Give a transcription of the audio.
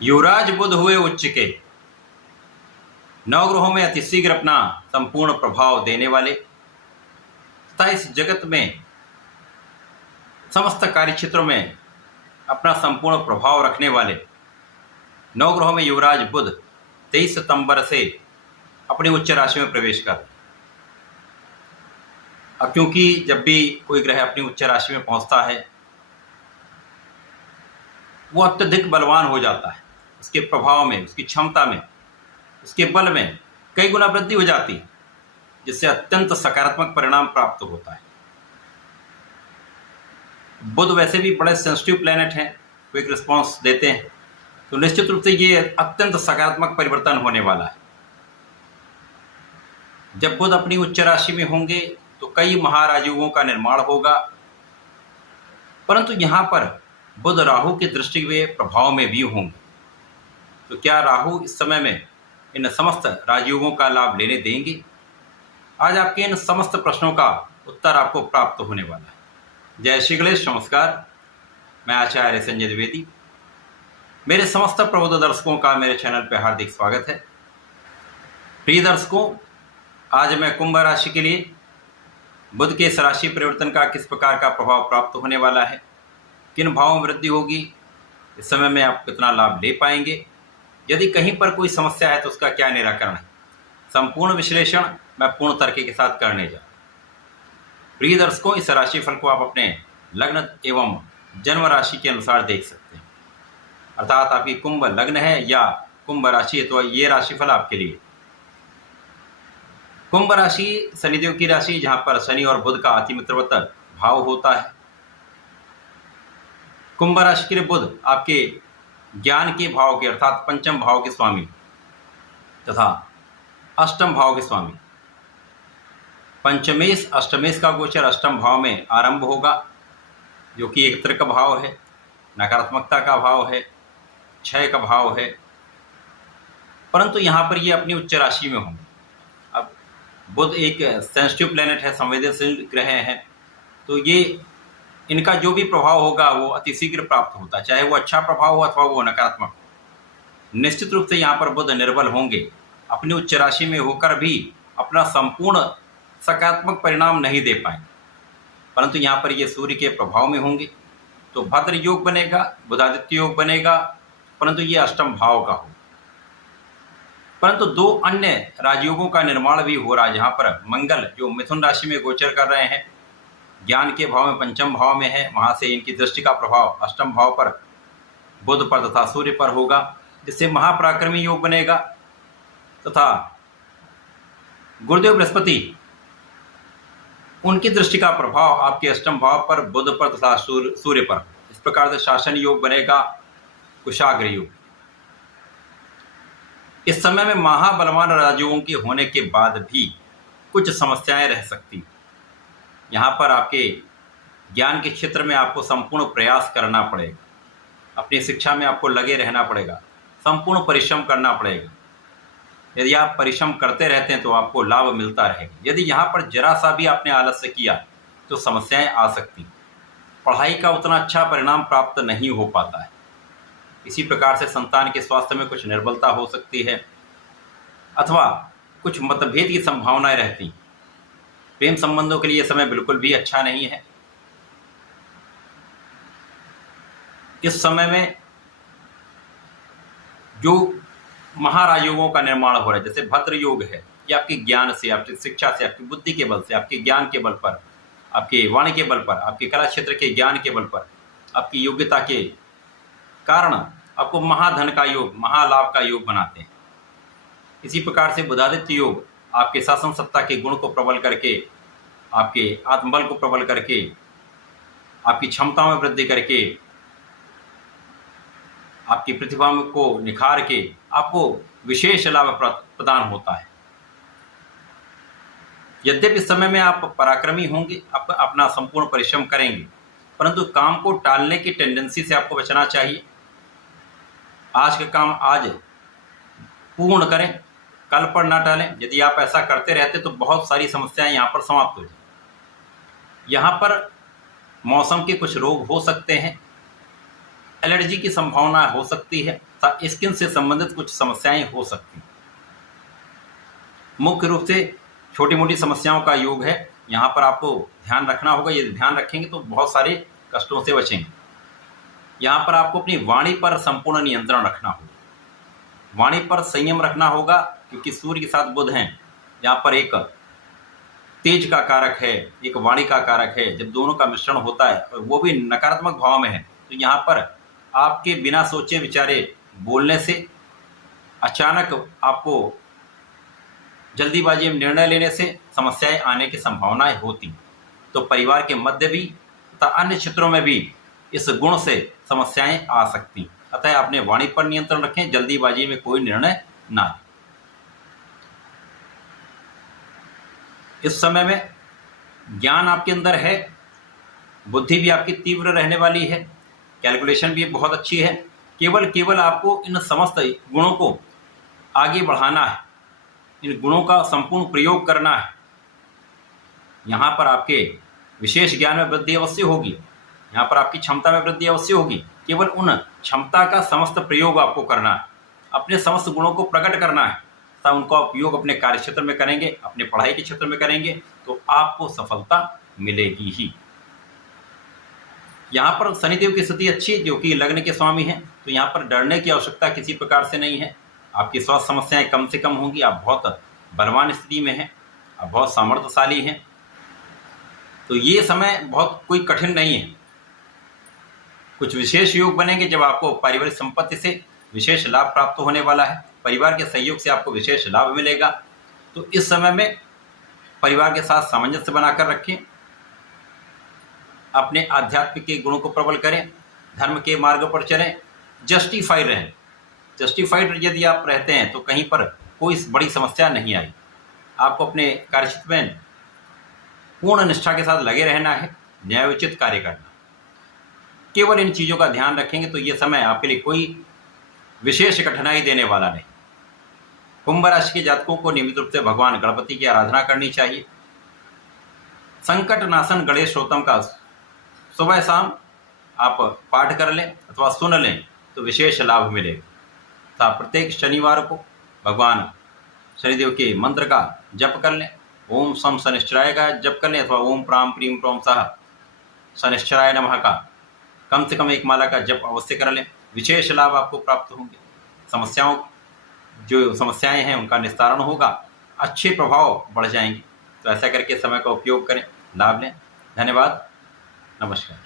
युवराज बुध हुए उच्च के, नवग्रहों में अतिशीघ्र अपना संपूर्ण प्रभाव देने वाले तथा इस जगत में समस्त कार्य क्षेत्रों में अपना संपूर्ण प्रभाव रखने वाले नवग्रहों में युवराज बुध 23 सितंबर से अपनी उच्च राशि में प्रवेश कर। अब क्योंकि जब भी कोई ग्रह अपनी उच्च राशि में पहुंचता है वो अत्यधिक बलवान हो जाता है, उसके प्रभाव में, उसकी क्षमता में, उसके बल में कई गुना वृद्धि हो जाती है, जिससे अत्यंत सकारात्मक परिणाम प्राप्त होता है। बुध वैसे भी बड़े सेंसिटिव प्लैनेट हैं, क्विक रिस्पॉन्स देते हैं, तो निश्चित रूप से ये अत्यंत सकारात्मक परिवर्तन होने वाला है। जब बुध अपनी उच्च राशि में होंगे तो कई महाराजयोगों का निर्माण होगा, परंतु यहाँ पर बुध राहु की दृष्टि में प्रभाव में भी होंगे। तो क्या राहु इस समय में इन समस्त राजयोगों का लाभ लेने देंगे? आज आपके इन समस्त प्रश्नों का उत्तर आपको प्राप्त होने वाला है। जय श्री गणेश, नमस्कार। मैं आचार्य संजय द्विवेदी। मेरे समस्त प्रबुद्ध दर्शकों का मेरे चैनल पर हार्दिक स्वागत है। प्रिय दर्शकों, आज मैं कुंभ राशि के लिए बुध के इस राशि परिवर्तन का किस प्रकार का प्रभाव प्राप्त होने वाला है, किन भावों में वृद्धि होगी, इस समय में आप कितना लाभ ले पाएंगे, यदि कहीं पर कोई समस्या है तो उसका क्या निराकरण है, संपूर्ण विश्लेषण मैं पूर्ण तर्क के साथ करने जा रहा हूं। प्रिय दर्शकों, इस राशिफल को आप अपने लग्न एवं जन्म राशि के अनुसार देख सकते हैं। अर्थात आपकी कुंभ लग्न है या कुंभ राशि है तो ये राशिफल आपके लिए। कुंभ राशि शनिदेव की राशि, जहां पर शनि और बुध का अति मित्रवत भाव होता है। कुंभ राशि के लिए बुध आपके ज्ञान के भाव के अर्थात पंचम भाव के स्वामी तथा अष्टम भाव के स्वामी। पंचमेश अष्टमेश का गोचर अष्टम भाव में आरंभ होगा, जो कि एक त्रिक भाव है, नकारात्मकता का भाव है, क्षय का भाव है, परंतु यहाँ पर ये अपनी उच्च राशि में होंगे। अब बुध एक सेंसिटिव प्लैनेट है, संवेदनशील ग्रह हैं, तो ये इनका जो भी प्रभाव होगा वो अतिशीघ्र प्राप्त होता है, चाहे वो अच्छा प्रभाव हो अथवा वो नकारात्मक हो। निश्चित रूप से यहाँ पर बुध निर्बल होंगे, अपनी उच्च राशि में होकर भी अपना संपूर्ण सकारात्मक परिणाम नहीं दे पाएंगे, परंतु यहाँ पर ये सूर्य के प्रभाव में होंगे तो भद्र योग बनेगा, बुधादित्य योग बनेगा, परंतु ये अष्टम भाव का हो। परंतु दो अन्य राजयोगों का निर्माण भी हो रहा है, जहाँ पर मंगल जो मिथुन राशि में गोचर कर रहे हैं, ज्ञान के भाव में पंचम भाव में है, वहां से इनकी दृष्टि का प्रभाव अष्टम भाव पर बुध पर तथा सूर्य पर होगा, जिससे महापराक्रमी योग बनेगा। तथा गुरुदेव बृहस्पति, उनकी दृष्टि का प्रभाव आपके अष्टम भाव पर बुध पर तथा सूर्य पर, इस प्रकार से शासन योग बनेगा, कुशाग्र योग। इस समय में महाबलवान राजयोगों के होने के बाद भी कुछ समस्याएं रह सकती। यहाँ पर आपके ज्ञान के क्षेत्र में आपको संपूर्ण प्रयास करना पड़ेगा, अपनी शिक्षा में आपको लगे रहना पड़ेगा, संपूर्ण परिश्रम करना पड़ेगा। यदि आप परिश्रम करते रहते हैं तो आपको लाभ मिलता रहेगा। यदि यहाँ पर जरा सा भी आपने आलस्य किया तो समस्याएं आ सकती, पढ़ाई का उतना अच्छा परिणाम प्राप्त नहीं हो पाता है। इसी प्रकार से संतान के स्वास्थ्य में कुछ निर्बलता हो सकती है अथवा कुछ मतभेद की संभावनाएं रहती। प्रेम संबंधों के लिए समय बिल्कुल भी अच्छा नहीं है। इस समय में जो महाराजयोगों का निर्माण हो रहा है, जैसे भद्र योग है, ये आपके ज्ञान से, आपकी शिक्षा से, आपकी बुद्धि के बल से, आपके ज्ञान के बल पर, आपके वाणी के बल पर, आपके कला क्षेत्र के ज्ञान के बल पर, आपकी योग्यता के कारण आपको महाधन का योग, महालाभ का योग बनाते हैं। इसी प्रकार से बुधादित्य योग आपके शासन सत्ता के गुण को प्रबल करके, आपके आत्मबल को प्रबल करके, आपकी क्षमताओं में वृद्धि करके, आपकी प्रतिभा को निखार के आपको विशेष लाभ प्रदान होता है। यद्यपि इस समय में आप पराक्रमी होंगे, आप अपना संपूर्ण परिश्रम करेंगे, परंतु काम को टालने की टेंडेंसी से आपको बचना चाहिए। आज का काम आज पूर्ण करें, कल पर ना टालें। यदि आप ऐसा करते रहते तो बहुत सारी समस्याएं यहाँ पर समाप्त हो जाए। यहाँ पर मौसम के कुछ रोग हो सकते हैं, एलर्जी की संभावना हो सकती है तथा स्किन से संबंधित कुछ समस्याएं हो सकती हैं। मुख्य रूप से छोटी मोटी समस्याओं का योग है, यहाँ पर आपको ध्यान रखना होगा। यदि ध्यान रखेंगे तो बहुत सारे कष्टों से बचेंगे। यहाँ पर आपको अपनी वाणी पर संपूर्ण नियंत्रण रखना होगा, वाणी पर संयम रखना होगा, क्योंकि सूर्य के साथ बुध हैं। यहाँ पर एक तेज का कारक है, एक वाणी का कारक है। जब दोनों का मिश्रण होता है और वो भी नकारात्मक भाव में है, तो यहाँ पर आपके बिना सोचे विचारे बोलने से, अचानक आपको जल्दीबाजी में निर्णय लेने से समस्याएं आने की संभावनाएं होती। तो परिवार के मध्य भी तथा अन्य क्षेत्रों में भी इस गुण से समस्याएं आ सकती। अतः अपने वाणी पर नियंत्रण रखें, जल्दीबाजी में कोई निर्णय ना लें। इस समय में ज्ञान आपके अंदर है, बुद्धि भी आपकी तीव्र रहने वाली है, कैलकुलेशन भी बहुत अच्छी है। केवल आपको इन समस्त गुणों को आगे बढ़ाना है, इन गुणों का संपूर्ण प्रयोग करना है। यहाँ पर आपके विशेष ज्ञान में वृद्धि अवश्य होगी, यहाँ पर आपकी क्षमता में वृद्धि अवश्य होगी। केवल उन क्षमता का समस्त प्रयोग आपको करना है, अपने समस्त गुणों को प्रकट करना है, तथा उनका उपयोग अपने कार्य क्षेत्र में करेंगे, अपने पढ़ाई के क्षेत्र में करेंगे, तो आपको सफलता मिलेगी ही। यहाँ पर शनिदेव की स्थिति अच्छी है, जो कि लग्न के स्वामी हैं, तो यहाँ पर डरने की आवश्यकता किसी प्रकार से नहीं है। आपकी स्वास्थ्य समस्याएं कम से कम होंगी, आप बहुत बलवान स्थिति में हैं, आप बहुत सामर्थ्यशाली हैं। तो ये समय बहुत कोई कठिन नहीं है। कुछ विशेष योग बनेंगे जब आपको पारिवारिक संपत्ति से विशेष लाभ प्राप्त होने वाला है, परिवार के सहयोग से आपको विशेष लाभ मिलेगा। तो इस समय में परिवार के साथ सामंजस्य बनाकर रखें, अपने आध्यात्मिक के गुणों को प्रबल करें, धर्म के मार्ग पर चलें, जस्टिफाइड रहें। जस्टिफाइड यदि आप रहते हैं तो कहीं पर कोई बड़ी समस्या नहीं आई। आपको अपने कार्यक्षेत्र में पूर्ण निष्ठा के साथ लगे रहना है, न्यायोचित कार्य करना। केवल इन चीज़ों का ध्यान रखेंगे तो ये समय आपके लिए कोई विशेष कठिनाई देने वाला नहीं। कुंभ राशि के जातकों को नियमित रूप से भगवान गणपति की आराधना करनी चाहिए। संकट नाशन गणेश स्तोत्रम का सुबह शाम आप पाठ कर लें अथवा सुन लें तो विशेष लाभ मिलेगा। तथा प्रत्येक शनिवार को भगवान शनिदेव के मंत्र का जप कर लें। ओम सम शनिश्चराय का जप कर लें अथवा ओम प्राम प्रीम प्रोम सह शनिश्चराय नमः का कम से कम एक माला का जप अवश्य कर लें। विशेष लाभ आपको प्राप्त होंगे। जो समस्याएं हैं उनका निस्तारण होगा, अच्छे प्रभाव बढ़ जाएंगे। तो ऐसा करके समय का उपयोग करें, लाभ लें। धन्यवाद, नमस्कार।